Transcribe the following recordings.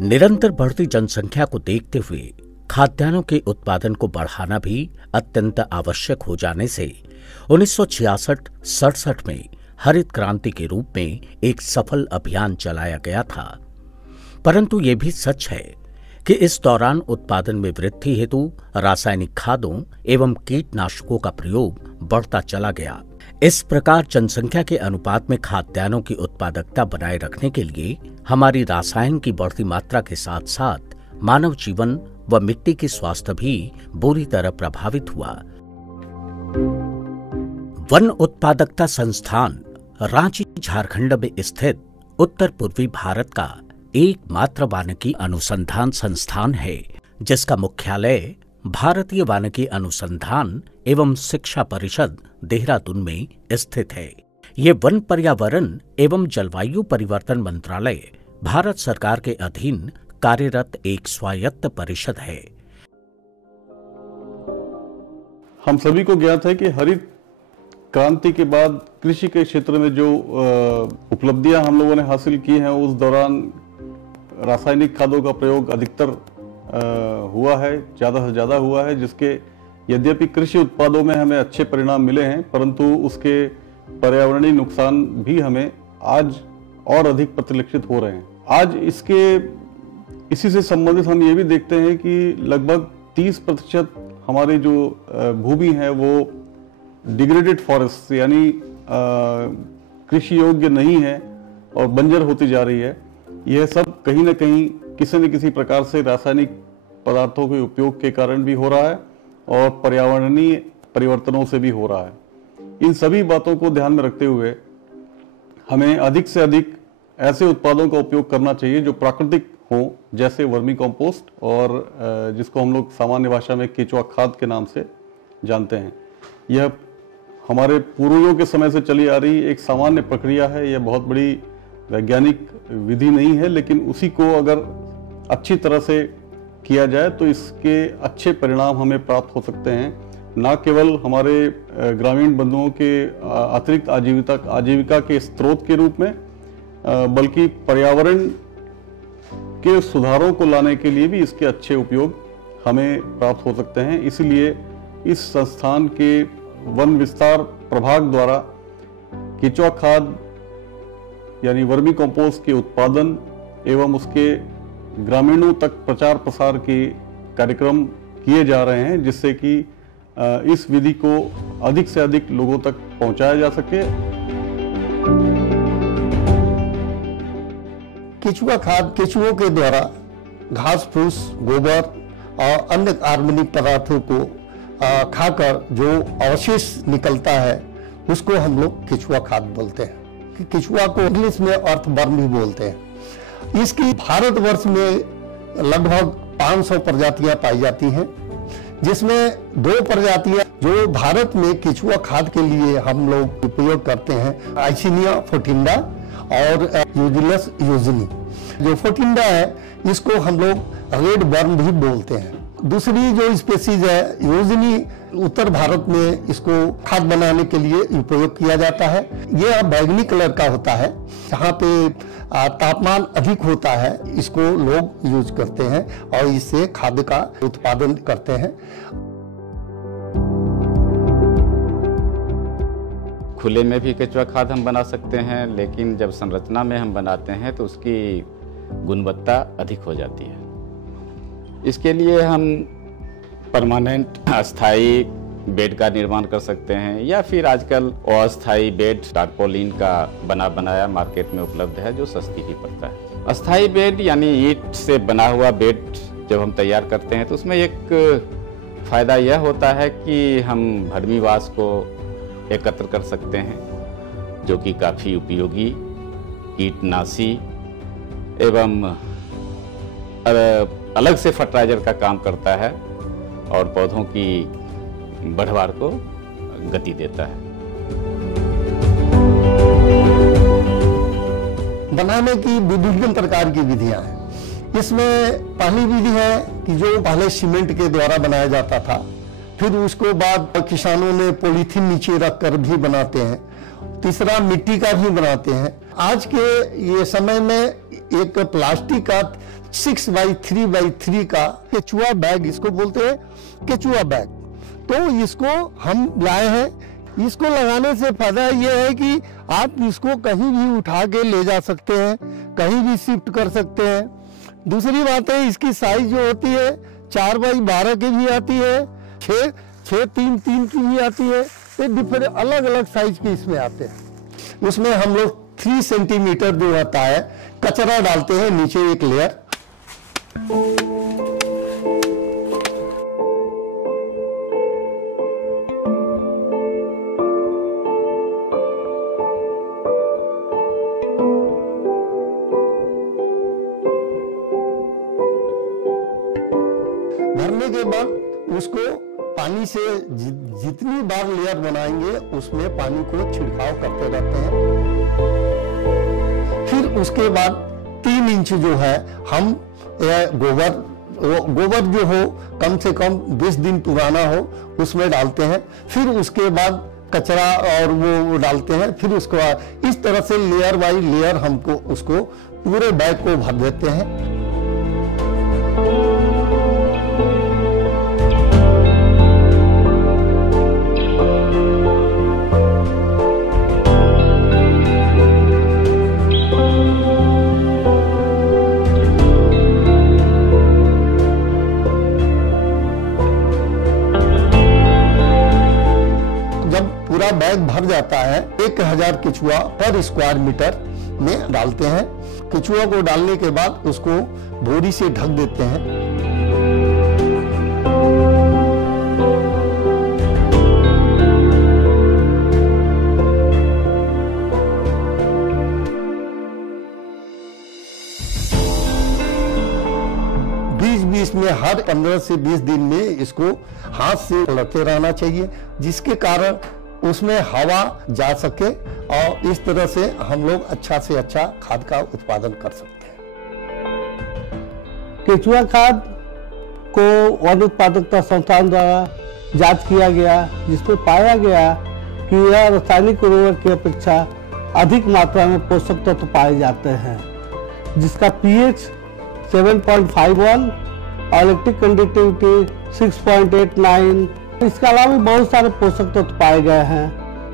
निरंतर बढ़ती जनसंख्या को देखते हुए खाद्यान्नों के उत्पादन को बढ़ाना भी अत्यंत आवश्यक हो जाने से 1966-67 में हरित क्रांति के रूप में एक सफल अभियान चलाया गया था। परंतु ये भी सच है कि इस दौरान उत्पादन में वृद्धि हेतु रासायनिक खादों एवं कीटनाशकों का प्रयोग बढ़ता चला गया। इस प्रकार जनसंख्या के अनुपात में खाद्यान्नों की उत्पादकता बनाए रखने के लिए हमारी रसायन की बढ़ती मात्रा के साथ साथ मानव जीवन व मिट्टी के स्वास्थ्य भी बुरी तरह प्रभावित हुआ। वन उत्पादकता संस्थान रांची झारखंड में स्थित उत्तर पूर्वी भारत का एकमात्र वानिकी अनुसंधान संस्थान है, जिसका मुख्यालय भारतीय वानिकी अनुसंधान एवं शिक्षा परिषद देहरादून में स्थित है। ये वन पर्यावरण एवं जलवायु परिवर्तन मंत्रालय भारत सरकार के अधीन कार्यरत एक स्वायत्त परिषद है। हम सभी को ज्ञात है कि हरित क्रांति के बाद कृषि के क्षेत्र में जो उपलब्धियां हम लोगों ने हासिल की हैं, उस दौरान रासायनिक खादों का प्रयोग अधिकतर हुआ है, ज़्यादा से ज़्यादा हुआ है, जिसके यद्यपि कृषि उत्पादों में हमें अच्छे परिणाम मिले हैं, परंतु उसके पर्यावरणीय नुकसान भी हमें आज और अधिक परिलक्षित हो रहे हैं। आज इसी से संबंधित हम ये भी देखते हैं कि लगभग 30% हमारे जो भूमि है वो डिग्रेडेड फॉरेस्ट यानी कृषि योग्य नहीं है और बंजर होती जा रही है। यह सब कहीं न कहीं किसी न किसी प्रकार से रासायनिक पदार्थों के उपयोग के कारण भी हो रहा है और पर्यावरणीय परिवर्तनों से भी हो रहा है। इन सभी बातों को ध्यान में रखते हुए हमें अधिक से अधिक ऐसे उत्पादों का उपयोग करना चाहिए जो प्राकृतिक हो, जैसे वर्मी कंपोस्ट और जिसको हम लोग सामान्य भाषा में केचुआ खाद के नाम से जानते हैं। यह हमारे पूर्वजों के समय से चली आ रही एक सामान्य प्रक्रिया है। यह बहुत बड़ी वैज्ञानिक विधि नहीं है, लेकिन उसी को अगर अच्छी तरह से किया जाए तो इसके अच्छे परिणाम हमें प्राप्त हो सकते हैं। न केवल हमारे ग्रामीण बंधुओं के अतिरिक्त आजीविका के स्रोत के रूप में, बल्कि पर्यावरण के सुधारों को लाने के लिए भी इसके अच्छे उपयोग हमें प्राप्त हो सकते हैं। इसीलिए इस संस्थान के वन विस्तार प्रभाग द्वारा केचुआ खाद यानी वर्मी कंपोस्ट के उत्पादन एवं उसके ग्रामीणों तक प्रचार प्रसार के कार्यक्रम किए जा रहे हैं, जिससे कि इस विधि को अधिक से अधिक लोगों तक पहुंचाया जा सके। केचुआ खाद केचुओं के द्वारा घास फूस, गोबर और अन्य कार्बनिक पदार्थों को खाकर जो अवशेष निकलता है उसको हम लोग केचुआ खाद बोलते हैं। केचुआ को इंग्लिश में अर्थवर्म भी बोलते हैं। इसकी भारतवर्ष में लगभग 500 प्रजातियां पाई जाती हैं, जिसमें 2 प्रजातियां जो भारत में केचुआ खाद के लिए हम लोग उपयोग करते हैं, आइसिनिया फोटिंडा और यूजिलस यूजिनी। जो फोटिंडा है इसको हम लोग रेड वर्म भी बोलते हैं। दूसरी जो स्पेसीज है यूजिनी, उत्तर भारत में इसको खाद बनाने के लिए उपयोग किया जाता है। यह बैंगनी कलर का होता है। जहाँ पे तापमान अधिक होता है इसको लोग यूज करते हैं और इससे खाद्य का उत्पादन करते हैं। खुले में भी केचुआ खाद हम बना सकते हैं, लेकिन जब संरचना में हम बनाते हैं तो उसकी गुणवत्ता अधिक हो जाती है। इसके लिए हम परमानेंट अस्थाई बेड का निर्माण कर सकते हैं, या फिर आजकल अस्थाई बेड टारपोलिन का बनाया मार्केट में उपलब्ध है, जो सस्ती ही पड़ता है। अस्थाई बेड यानी ईंट से बना हुआ बेड जब हम तैयार करते हैं तो उसमें एक फायदा यह होता है कि हम भडमीवास को एकत्र कर सकते हैं, जो कि काफ़ी उपयोगी कीटनाशी एवं अलग से फर्टिलाइजर का काम करता है और पौधों की बढ़वार को गति देता है। बनाने की विभिन्न प्रकार की विधियां हैं। इसमें पहली विधि है कि जो पहले सीमेंट के द्वारा बनाया जाता था, फिर उसको बाद किसानों ने पॉलीथीन नीचे रखकर भी बनाते हैं। तीसरा मिट्टी का भी बनाते हैं। आज के ये समय में एक प्लास्टिक का 6x3x3 का केचुआ बैग, इसको बोलते हैं केचुआ बैग। तो इसको हम लाए हैं। इसको लगाने से फायदा ये है कि आप इसको कहीं भी उठा के ले जा सकते हैं, कहीं भी शिफ्ट कर सकते हैं। दूसरी बात है, इसकी साइज जो होती है 4x12 की भी आती है, 6x3x3 की भी आती है। ये डिफरेंट अलग अलग साइज के इसमें आते हैं। उसमें हम लोग 3 सेंटीमीटर जो होता है कचरा डालते हैं नीचे एक लेयर। भरने के बाद उसको पानी से जितनी बार लेयर बनाएंगे उसमें पानी को छिड़काव करते रहते हैं। फिर उसके बाद 3 इंच जो है हम गोबर जो हो कम से कम 20 दिन पुराना हो उसमें डालते हैं। फिर उसके बाद कचरा और वो डालते हैं। फिर उसके बाद इस तरह से लेयर बाई लेयर हमको उसको पूरे बैग को भर देते हैं। पूरा बैग भर जाता है 1000 केचुआ पर स्क्वायर मीटर में डालते हैं। केचुआ को डालने के बाद उसको बोरी से ढक देते हैं। बीच में हर 15 से 20 दिन में इसको हाथ से उलटते रहना चाहिए, जिसके कारण उसमें हवा जा सके और इस तरह से हम लोग अच्छा से अच्छा खाद का उत्पादन कर सकते हैं। केचुआ खाद को वन उत्पादकता संस्थान द्वारा जांच किया गया, जिसमें पाया गया कि यह रासायनिक उर्वरक की अपेक्षा अधिक मात्रा में पोषक तत्व पाए जाते हैं, जिसका पीएच 7.51 और इलेक्ट्रिक कंडक्टिविटी 6.89। इसके अलावा भी बहुत सारे पोषक तत्व पाए गए हैं,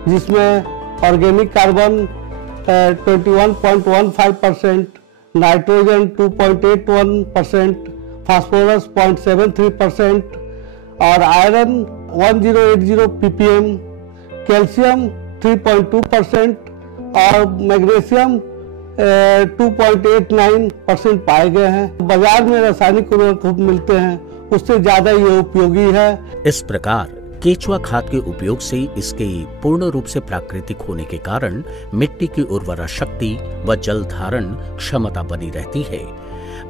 जिसमें ऑर्गेनिक कार्बन 21.15%, नाइट्रोजन 2.81%, फास्फोरस 0.73% और आयरन 1080 ppm, कैल्शियम 3.2% और मैग्नीशियम 2.89% पाए गए हैं। बाजार में रासायनिक उर्वरक मिलते हैं, उससे ज्यादा ये उपयोगी है। इस प्रकार केचुआ खाद के उपयोग से इसके पूर्ण रूप से प्राकृतिक होने के कारण मिट्टी की उर्वरा शक्ति व जल धारण क्षमता बनी रहती है।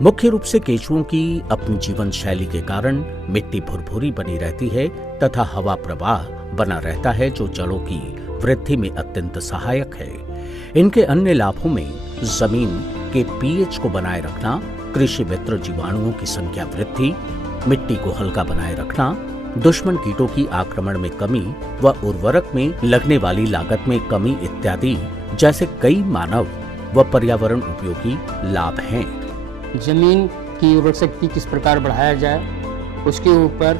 मुख्य रूप से केचुओं की अपनी जीवन शैली के कारण मिट्टी भुरभुरी बनी रहती है तथा हवा प्रवाह बना रहता है, जो जड़ों की वृद्धि में अत्यंत सहायक है। इनके अन्य लाभों में जमीन के पीएच को बनाए रखना, कृषि मित्र जीवाणुओं की संख्या वृद्धि, मिट्टी को हल्का बनाए रखना, दुश्मन कीटों की आक्रमण में कमी व उर्वरक में लगने वाली लागत में कमी इत्यादि जैसे कई मानव व पर्यावरण उपयोगी लाभ हैं। जमीन की उर्वरक शक्ति किस प्रकार बढ़ाया जाए, उसके ऊपर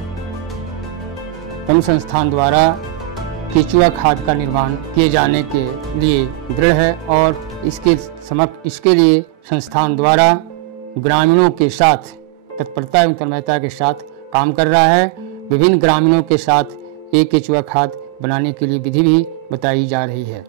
हम संस्थान द्वारा केचुआ खाद का निर्माण किए जाने के लिए दृढ़ है और इसके लिए संस्थान द्वारा ग्रामीणों के साथ तत्परता एवं तन्मयता के साथ काम कर रहा है। विभिन्न ग्रामीणों के साथ एक केचुआ खाद बनाने के लिए विधि भी बताई जा रही है।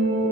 धन्यवाद।